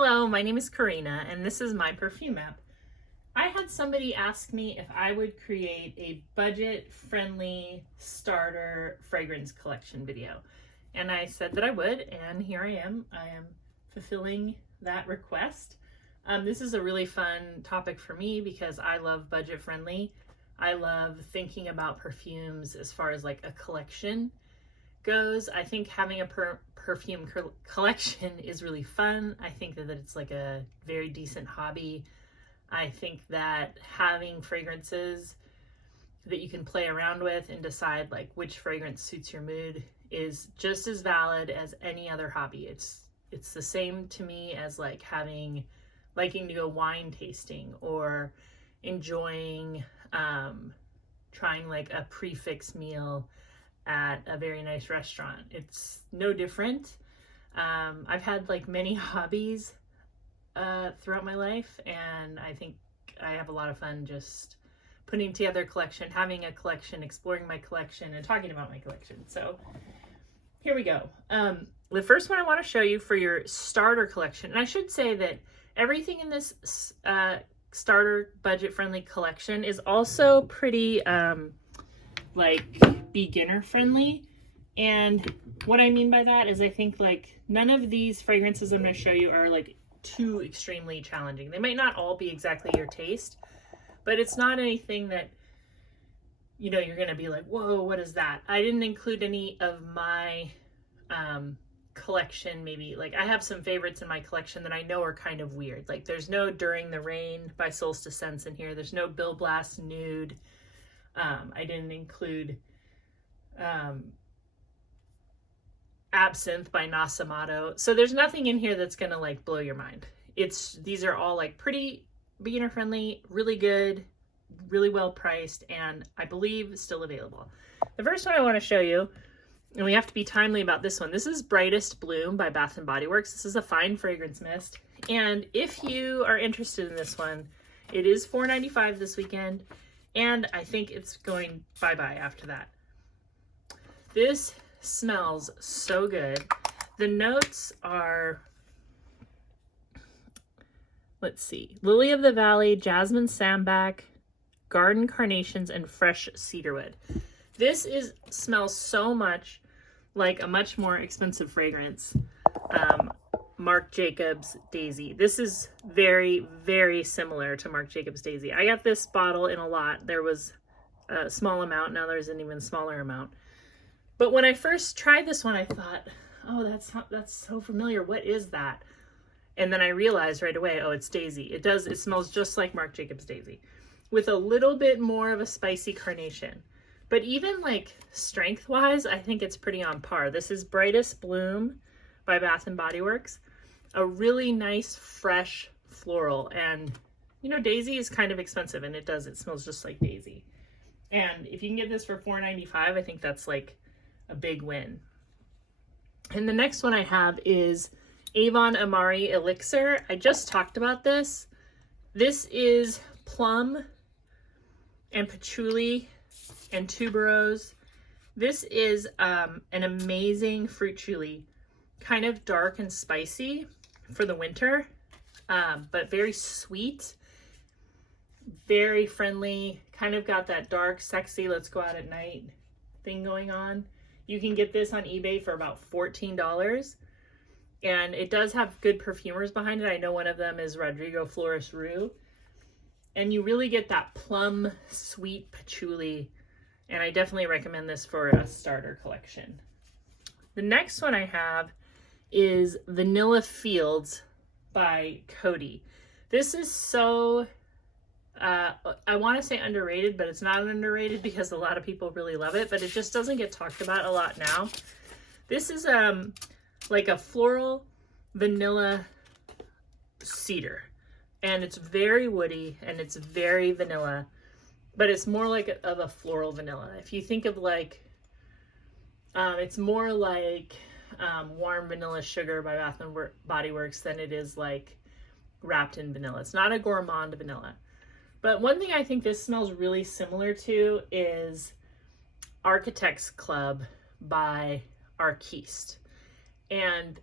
Hello, my name is Karina, and this is my perfume app. I had somebody ask me if I would create a budget-friendly starter fragrance collection video. And I said that I would, and here I am. I am fulfilling that request. This is a really fun topic for me because I love budget-friendly. I love thinking about perfumes as far as like a collection goes. I think having a perfume collection is really fun. I think that it's like a very decent hobby. I think that having fragrances that you can play around with and decide like which fragrance suits your mood is just as valid as any other hobby. It's the same to me as like liking to go wine tasting or enjoying trying like a prefix meal at a very nice restaurant. It's no different. I've had like many hobbies throughout my life, and I think I have a lot of fun just putting together a collection, having a collection, exploring my collection, and talking about my collection. So here we go. The first one I want to show you for your starter collection, and I should say that everything in this starter budget-friendly collection is also pretty like beginner friendly. And what I mean by that is I think like none of these fragrances I'm going to show you are like too extremely challenging. They might not all be exactly your taste, but it's not anything that, you know, you're going to be like, whoa, what is that? I didn't include any of my collection. Maybe like I have some favorites in my collection that I know are kind of weird. Like there's no During the Rain by Solstice Scents in here. There's no Bill Blass Nude. I didn't include Absinthe by Nasamato. So there's nothing in here that's gonna like blow your mind. These are all like pretty beginner friendly, really good, really well priced, and I believe still available. The first one I want to show you, and we have to be timely about this one. This is Brightest Bloom by Bath & Body Works. This is a fine fragrance mist. And if you are interested in this one, it is $4.95 this weekend. And I think it's going bye-bye after that. This smells so good. The notes are, let's see, Lily of the Valley, Jasmine Sambac, Garden Carnations, and Fresh Cedarwood. This smells so much like a much more expensive fragrance, Marc Jacobs Daisy. This is very, very similar to Marc Jacobs Daisy. I got this bottle in a lot. There was a small amount. Now there's an even smaller amount. But when I first tried this one, I thought, oh, that's so familiar. What is that? And then I realized right away, oh, it's Daisy. It smells just like Marc Jacobs Daisy with a little bit more of a spicy carnation. But even like strength-wise, I think it's pretty on par. This is Brightest Bloom by Bath & Body Works. A really nice, fresh floral. And, you know, Daisy is kind of expensive, and it smells just like Daisy. And if you can get this for $4.95, I think that's like a big win. And the next one I have is Avon Imari Elixir. I just talked about this. This is plum and patchouli and tuberose. This is an amazing fruit chili, kind of dark and spicy for the winter, but very sweet, very friendly, kind of got that dark, sexy, let's go out at night thing going on. You can get this on eBay for about $14, and it does have good perfumers behind it. I know one of them is Rodrigo Flores Rue, and you really get that plum, sweet patchouli, and I definitely recommend this for a starter collection. The next one I have is Vanilla Fields by Coty. This is so, I want to say underrated, but it's not underrated because a lot of people really love it, but it just doesn't get talked about a lot now. This is like a floral vanilla cedar, and it's very woody and it's very vanilla, but it's more like of a floral vanilla. If you think of like, it's more like warm vanilla sugar by Bath & Body Works than it is like wrapped in vanilla. It's not a gourmand vanilla. But one thing I think this smells really similar to is Architects Club by Arquiste. And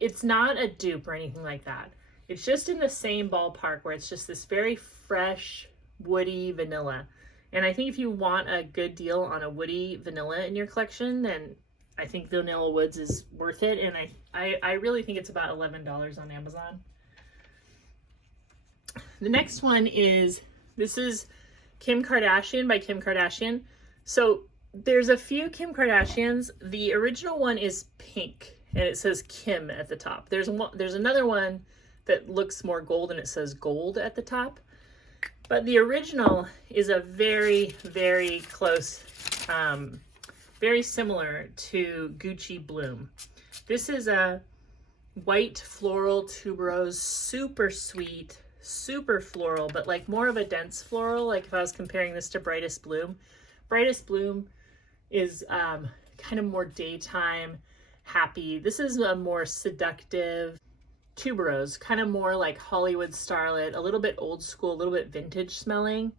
it's not a dupe or anything like that. It's just in the same ballpark where it's just this very fresh, woody vanilla. And I think if you want a good deal on a woody vanilla in your collection, then I think Vanilla Woods is worth it. And I really think it's about $11 on Amazon. The next one is, this is Kim Kardashian by Kim Kardashian. So there's a few Kim Kardashians. The original one is pink and it says Kim at the top. There's another one that looks more gold and it says gold at the top. But the original is a very, very close, very similar to Gucci Bloom. This is a white floral tuberose, super sweet, super floral, but like more of a dense floral. Like if I was comparing this to Brightest Bloom. Brightest Bloom is kind of more daytime, happy. This is a more seductive tuberose, kind of more like Hollywood starlet, a little bit old school, a little bit vintage smelling.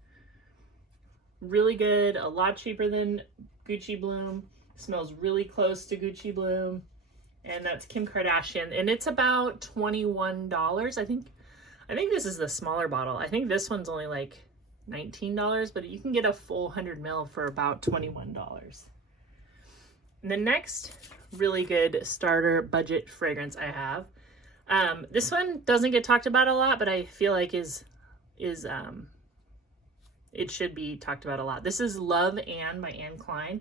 Really good, a lot cheaper than Gucci Bloom. Smells really close to Gucci Bloom. And that's Kim Kardashian. And it's about $21. I think this is the smaller bottle. I think this one's only like $19, but you can get a full 100 ml for about $21. And the next really good starter budget fragrance I have, this one doesn't get talked about a lot, but I feel like it should be talked about a lot. This is Love Anne by Anne Klein.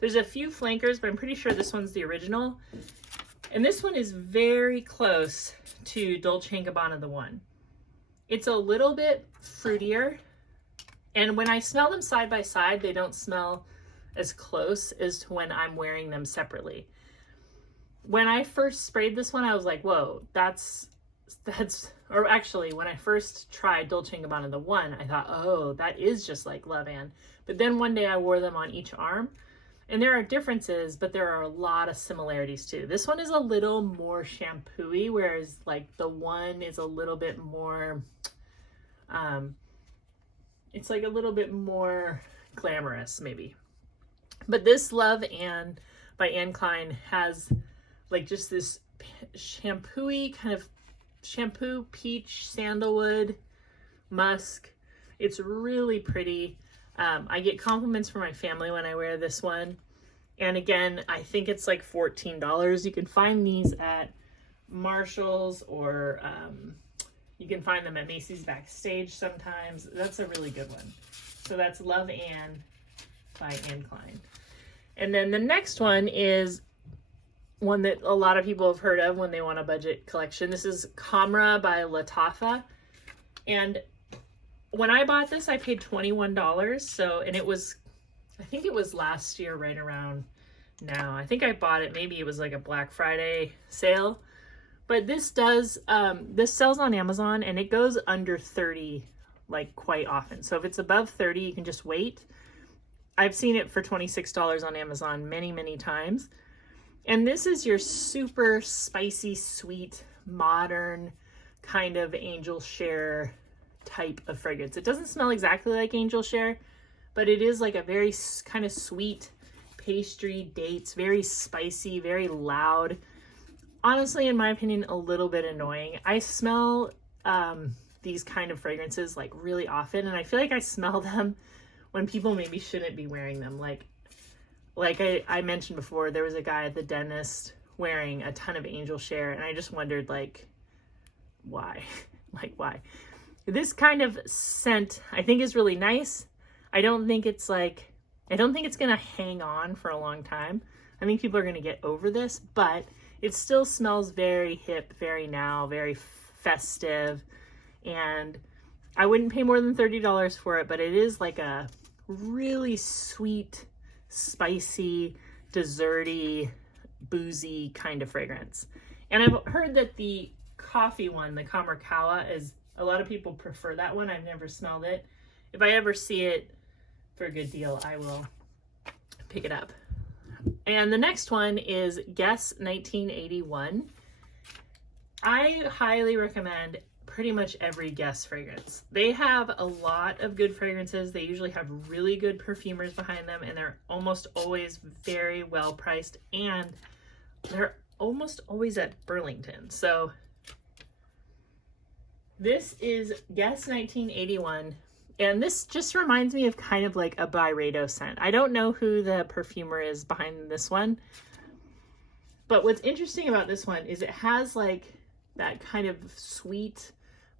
There's a few flankers, but I'm pretty sure this one's the original. And this one is very close to Dolce & Gabbana The One. It's a little bit fruitier. And when I smell them side by side, they don't smell as close as to when I'm wearing them separately. When I first sprayed this one, I was like, whoa, or actually, when I first tried Dolce & Gabbana The One, I thought, oh, that is just like Love Anne. But then one day I wore them on each arm, and there are differences, but there are a lot of similarities too. This one is a little more shampoo-y, whereas like The One is a little bit more, it's like a little bit more glamorous maybe. But this Love Anne by Anne Klein has like just this shampoo-y kind of shampoo, peach, sandalwood, musk. It's really pretty. I get compliments from my family when I wear this one. And again, I think it's like $14. You can find these at Marshall's or you can find them at Macy's Backstage sometimes. That's a really good one. So that's Love Anne by Anne Klein. And then the next one is one that a lot of people have heard of when they want a budget collection. This is Khamara by Lattafa. And when I bought this, I paid $21. So, and it was, I think it was last year right around now. I think I bought it, maybe it was like a Black Friday sale. But this does, this sells on Amazon and it goes under 30 like quite often. So if it's above 30, you can just wait. I've seen it for $26 on Amazon many, many times. And this is your super spicy, sweet, modern kind of angel share type of fragrance. It doesn't smell exactly like angel share, but it is like a very kind of sweet pastry dates, very spicy, very loud. Honestly, in my opinion, a little bit annoying. I smell these kind of fragrances like really often, and I feel like I smell them when people maybe shouldn't be wearing them. Like I mentioned before, there was a guy at the dentist wearing a ton of angel share, and I just wondered, like, why? Like, why? This kind of scent, I think, is really nice. I don't think it's gonna hang on for a long time. I think people are gonna get over this, but it still smells very hip, very now, very festive, and I wouldn't pay more than $30 for it, but it is like a really sweet, spicy, desserty, boozy kind of fragrance. And I've heard that the coffee one, the Khamara, is, a lot of people prefer that one. I've never smelled it. If I ever see it for a good deal, I will pick it up. And the next one is Guess 1981. I highly recommend pretty much every Guess fragrance. They have a lot of good fragrances. They usually have really good perfumers behind them, and they're almost always very well priced, and they're almost always at Burlington. So this is Guess 1981. And this just reminds me of kind of like a Byredo scent. I don't know who the perfumer is behind this one. But what's interesting about this one is it has like that kind of sweet,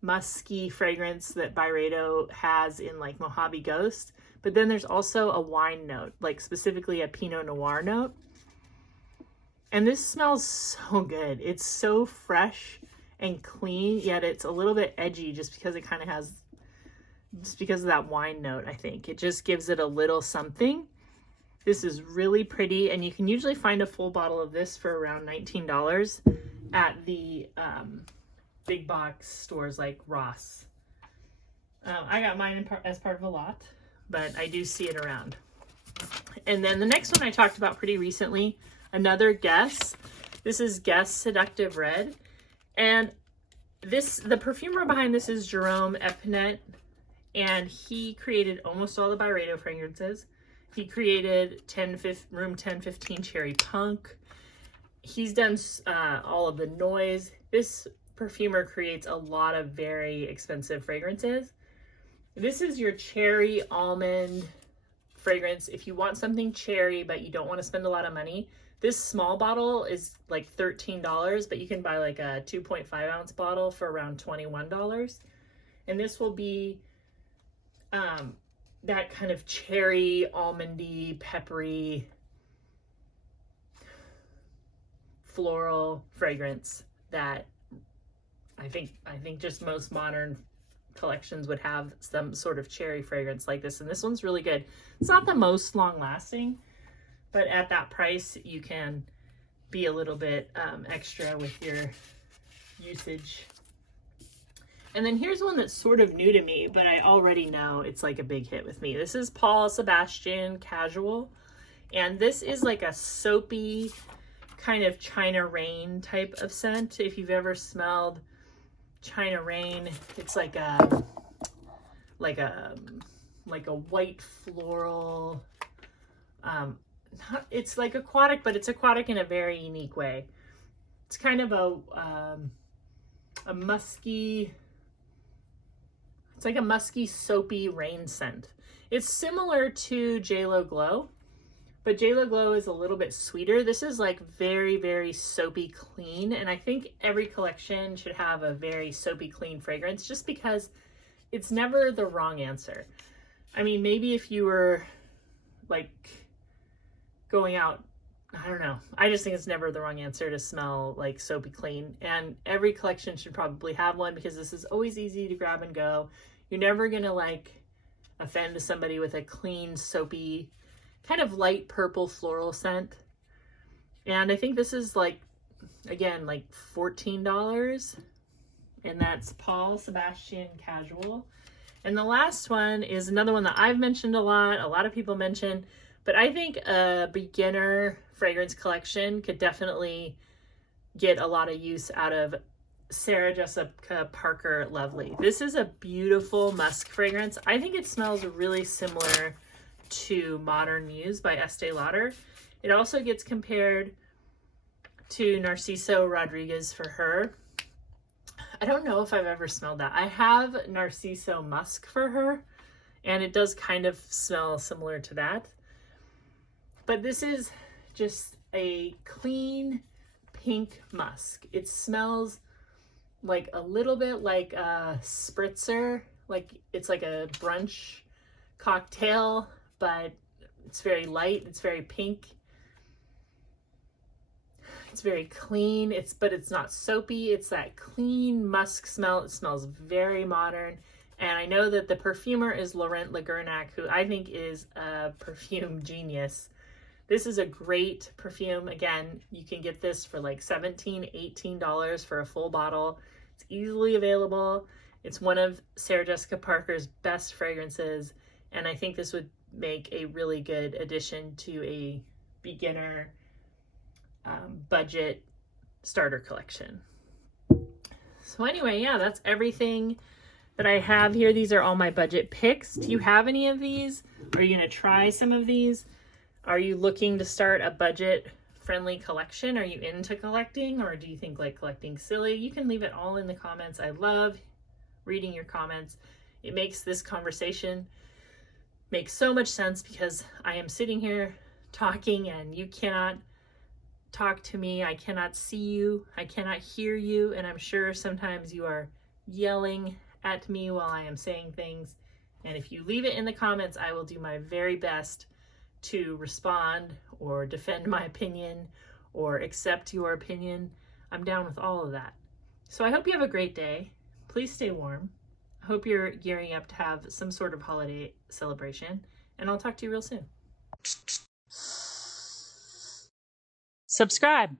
musky fragrance that Byredo has in like Mojave Ghost. But then there's also a wine note, like specifically a Pinot Noir note. And this smells so good. It's so fresh and clean, yet it's a little bit edgy just because it kind of has, just because of that wine note, I think. It just gives it a little something. This is really pretty, and you can usually find a full bottle of this for around $19 at the big box stores like Ross. I got mine as part of a lot, but I do see it around. And then the next one I talked about pretty recently, another Guess. This is Guess Seductive Red. And the perfumer behind this is Jerome Epinette, and he created almost all the Byredo fragrances. He created Room 1015 Cherry Punk. He's done all of the noise. This perfumer creates a lot of very expensive fragrances. This is your cherry almond fragrance. If you want something cherry, but you don't want to spend a lot of money, this small bottle is like $13, but you can buy like a 2.5 ounce bottle for around $21. And this will be that kind of cherry, almondy, peppery, floral fragrance that I think just most modern collections would have some sort of cherry fragrance like this. And this one's really good. It's not the most long lasting, but at that price, you can be a little bit extra with your usage. And then here's one that's sort of new to me, but I already know it's like a big hit with me. This is Paul Sebastian Casual. And this is like a soapy kind of China Rain type of scent. If you've ever smelled China Rain, it's like a white floral, it's like aquatic, but it's aquatic in a very unique way. It's kind of a musky, it's like a musky, soapy rain scent. It's similar to JLo Glow, but JLo Glow is a little bit sweeter. This is like very, very soapy clean, and I think every collection should have a very soapy clean fragrance just because it's never the wrong answer. I mean, maybe if you were like going out, I don't know. I just think it's never the wrong answer to smell like soapy clean. And every collection should probably have one because this is always easy to grab and go. You're never going to like offend somebody with a clean, soapy, kind of light purple floral scent. And I think this is like, again, like $14. And that's Paul Sebastian Casual. And the last one is another one that I've mentioned a lot of people mention, but I think a beginner fragrance collection could definitely get a lot of use out of Sarah Jessica Parker Lovely. This is a beautiful musk fragrance. I think it smells really similar to Modern Muse by Estee Lauder. It also gets compared to Narciso Rodriguez for Her. I don't know if I've ever smelled that. I have Narciso Musk for Her, and it does kind of smell similar to that. But this is just a clean pink musk. It smells like a little bit like a spritzer, like it's like a brunch cocktail, but it's very light, it's very pink. It's very clean, but it's not soapy. It's that clean musk smell. It smells very modern. And I know that the perfumer is Laurent Lagernac, who I think is a perfume genius. This is a great perfume. Again, you can get this for like $17, $18 for a full bottle. It's easily available. It's one of Sarah Jessica Parker's best fragrances. And I think this would make a really good addition to a beginner budget starter collection. So anyway, yeah, that's everything that I have here. These are all my budget picks. Do you have any of these? Are you going to try some of these? Are you looking to start a budget friendly collection? Are you into collecting, or do you think like collecting's silly? You can leave it all in the comments. I love reading your comments. It makes this conversation make so much sense because I am sitting here talking and you cannot talk to me. I cannot see you. I cannot hear you. And I'm sure sometimes you are yelling at me while I am saying things. And if you leave it in the comments, I will do my very best to respond or defend my opinion or accept your opinion. I'm down with all of that. So I hope you have a great day. Please stay warm. I hope you're gearing up to have some sort of holiday celebration, and I'll talk to you real soon. Subscribe.